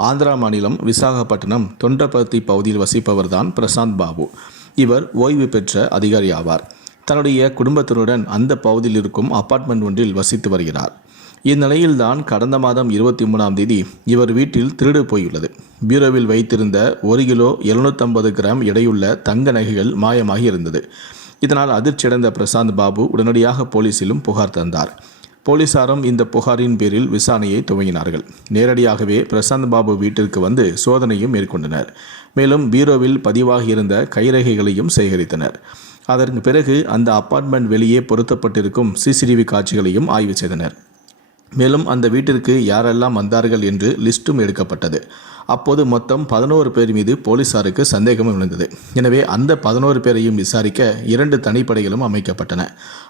ஆந்திரா மாநிலம் விசாகப்பட்டினம் தொண்டபர்த்தி பகுதியில் வசிப்பவர்தான் பிரசாந்த் பாபு. இவர் ஓய்வு பெற்ற அதிகாரி ஆவார் தன்னுடைய குடும்பத்தினருடன் அந்த பகுதியில் இருக்கும் அப்பார்ட்மெண்ட் ஒன்றில் வசித்து வருகிறார். இந்நிலையில்தான் கடந்த மாதம் இருபத்தி மூணாம் தேதி இவர் வீட்டில் திருடு போயுள்ளது. பீரோவில் வைத்திருந்த ஒரு கிலோ 750 கிராம் எடையுள்ள தங்க நகைகள் மாயமாகி இருந்தது. இதனால் அதிர்ச்சியடைந்த பிரசாந்த் பாபு உடனடியாக போலீசிலும் புகார் தந்தார். போலீசாரும் இந்த புகாரின் பேரில் விசாரணையை துவங்கினார்கள். நேரடியாகவே பிரசாந்த் பாபு வீட்டிற்கு வந்து சோதனையும் மேற்கொண்டனர். மேலும் பீரோவில் பதிவாகியிருந்த கைரேகைகளையும் சேகரித்தனர். அதற்கு பிறகு அந்த அப்பார்ட்மெண்ட் வெளியே பொருத்தப்பட்டிருக்கும் சிசிடிவி காட்சிகளையும் ஆய்வு செய்தனர். மேலும் அந்த வீட்டிற்கு யாரெல்லாம் வந்தார்கள் என்று லிஸ்ட்டும் எடுக்கப்பட்டது. அப்போது மொத்தம் பதினோரு பேர் மீது போலீசாருக்கு சந்தேகம் விழுந்தது எனவே அந்த பதினோரு பேரையும் விசாரிக்க இரண்டு தனிப்படைகளும் அமைக்கப்பட்டன.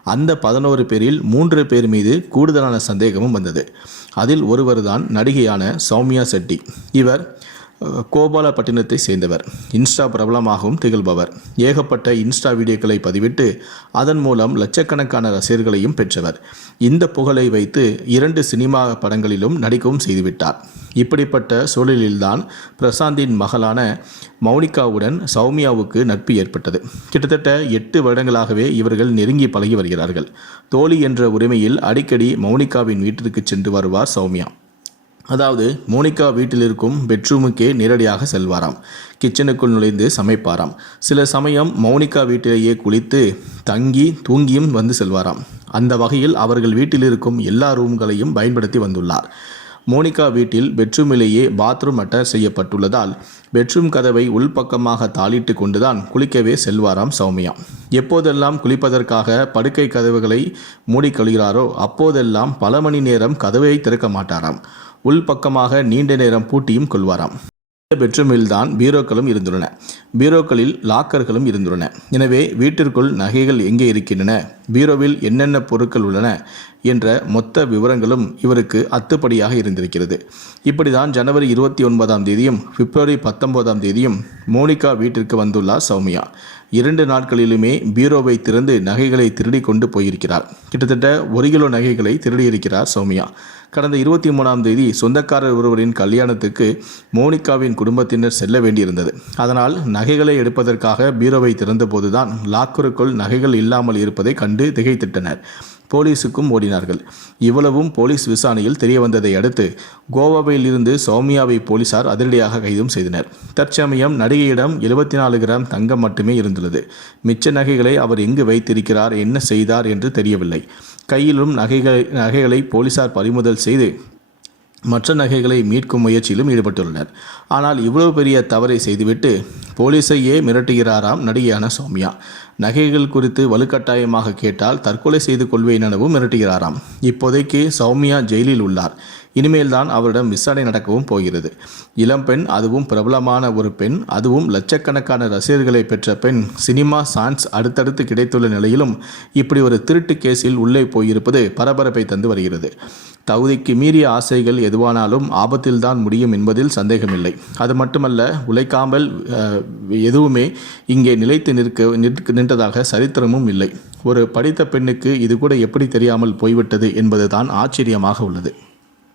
அந்த பதினோரு பேரில் மூன்று பேர் மீது கூடுதலான சந்தேகமும் வந்தது. அதில் ஒருவர்தான் நடிகையான சௌமியா செட்டி. இவர் கோபாலப்பட்டினத்தை சேர்ந்தவர். இன்ஸ்டா பிரபலமாகவும் திகழ்பவர். ஏகப்பட்ட இன்ஸ்டா வீடியோக்களை பதிவிட்டு அதன் மூலம் லட்சக்கணக்கான ரசிகர்களையும் பெற்றவர். இந்த புகழை வைத்து இரண்டு சினிமா படங்களிலும் நடிக்கவும் செய்துவிட்டார். இப்படிப்பட்ட சூழலில்தான் பிரசாந்தின் மகளான மௌனிகாவுடன் சௌமியாவுக்கு நட்பு ஏற்பட்டது. கிட்டத்தட்ட எட்டு வருடங்களாகவே இவர்கள் நெருங்கி பழகி வருகிறார்கள். தோழி என்ற உரிமையில் அடிக்கடி மௌனிகாவின் வீட்டிற்கு சென்று வருவார் சௌமியா. அதாவது மோனிகா வீட்டில் இருக்கும் பெட்ரூமுக்கே நேரடியாக செல்வாராம். கிச்சனுக்குள் நுழைந்து சமைப்பாராம். சில சமயம் மௌனிகா வீட்டிலேயே குளித்து தங்கி தூங்கியும் வந்து செல்வாராம். அந்த வகையில் அவர்கள் வீட்டில் இருக்கும் எல்லா ரூம்களையும் பயன்படுத்தி வந்துள்ளார். மோனிகா வீட்டில் பெட்ரூமிலேயே பாத்ரூம் அட்டாச் செய்யப்பட்டுள்ளதால் பெட்ரூம் கதவை உள்பக்கமாக தாளிட்டு கொண்டுதான் குளிக்கவே செல்வாராம் சௌமியா. எப்போதெல்லாம் குளிப்பதற்காக படுக்கை கதவுகளை மூடிக்கொள்கிறாரோ அப்போதெல்லாம் பல மணி நேரம் கதவை திறக்க மாட்டாராம். உள்பக்கமாக நீண்ட நேரம் பூட்டியும் கொள்வாராம். இந்த பெட்ரூமில் தான் பீரோக்களும் இருந்துள்ளன. பீரோக்களில் லாக்கர்களும் இருந்துள்ளன. எனவே வீட்டிற்குள் நகைகள் எங்கே இருக்கின்றன? பீரோவில் என்னென்ன பொருட்கள் உள்ளன? என்ற மொத்த விவரங்களும் இவருக்கு அத்துப்படியாக இருந்திருக்கிறது. இப்படிதான் ஜனவரி இருபத்தி ஒன்பதாம் தேதியும் பிப்ரவரி பத்தொன்பதாம் தேதியும் மோனிகா வீட்டிற்கு வந்துள்ளார் சௌமியா. இரண்டு நாட்களிலுமே பீரோவை திறந்து நகைகளை திருடி கொண்டு போயிருக்கிறார். கிட்டத்தட்ட ஒரு கிலோ நகைகளை திருடியிருக்கிறார் சௌமியா. கடந்த இருபத்தி மூணாம் தேதி சொந்தக்காரர் ஒருவரின் கல்யாணத்துக்கு மோனிகாவின் குடும்பத்தினர் செல்ல வேண்டியிருந்தது. அதனால் நகைகளை எடுப்பதற்காக பீரோவை திறந்தபோதுதான் லாக்கருக்குள் நகைகள் இல்லாமல் இருப்பதை கண்டு திகைத்திட்டனர். போலீஸுக்கும் ஓடினார்கள். இவ்வளவும் போலீஸ் விசாரணையில் தெரிய வந்ததை அடுத்து கோவாவில் இருந்து சௌமியாவை போலீசார் அதிரடியாக கைதும் செய்தனர். தற்சமயம் நடிகையிடம் எழுபத்தி நாலு கிராம் தங்கம் மட்டுமே இருந்துள்ளது. மிச்ச நகைகளை அவர் எங்கு வைத்திருக்கிறார் என்ன செய்தார் என்று தெரியவில்லை. கையிலும் நகைகளை நகைகளை போலீசார் பறிமுதல் செய்து மற்ற நகைகளை மீட்கும் முயற்சியிலும் ஈடுபட்டுள்ளனர். ஆனால் இவ்வளவு பெரிய தவறை செய்துவிட்டு போலீஸையே மிரட்டுகிறாராம் நடிகையான சௌமியா. நகைகள் குறித்து வலுக்கட்டாயமாக கேட்டால் தற்கொலை செய்து கொள்வேன் எனவும் மிரட்டுகிறாராம். இப்போதைக்கு சௌமியா ஜெயிலில் உள்ளார். இனிமேல் தான் அவரிடம் விசாரணை நடக்கவும் போகிறது. இளம்பெண் அதுவும் பிரபலமான ஒரு பெண் அதுவும் லட்சக்கணக்கான ரசிகர்களை பெற்ற பெண் சினிமா சான்ஸ் அடுத்தடுத்து கிடைத்துள்ள நிலையிலும் இப்படி ஒரு திருட்டு கேஸில் உள்ளே போயிருப்பது பரபரப்பை தந்து வருகிறது. தகுதிக்கு மீறிய ஆசைகள் எதுவானாலும் ஆபத்தில்தான் முடியும் என்பதில் சந்தேகமில்லை. அது மட்டுமல்ல உழைக்காமல் எதுவுமே இங்கே நிலைத்து நிற்க நிற்க நின்றதாக சரித்திரமும் இல்லை. ஒரு படித்த பெண்ணுக்கு இது கூட எப்படி தெரியாமல் போய்விட்டது என்பதுதான் ஆச்சரியமாக உள்ளது.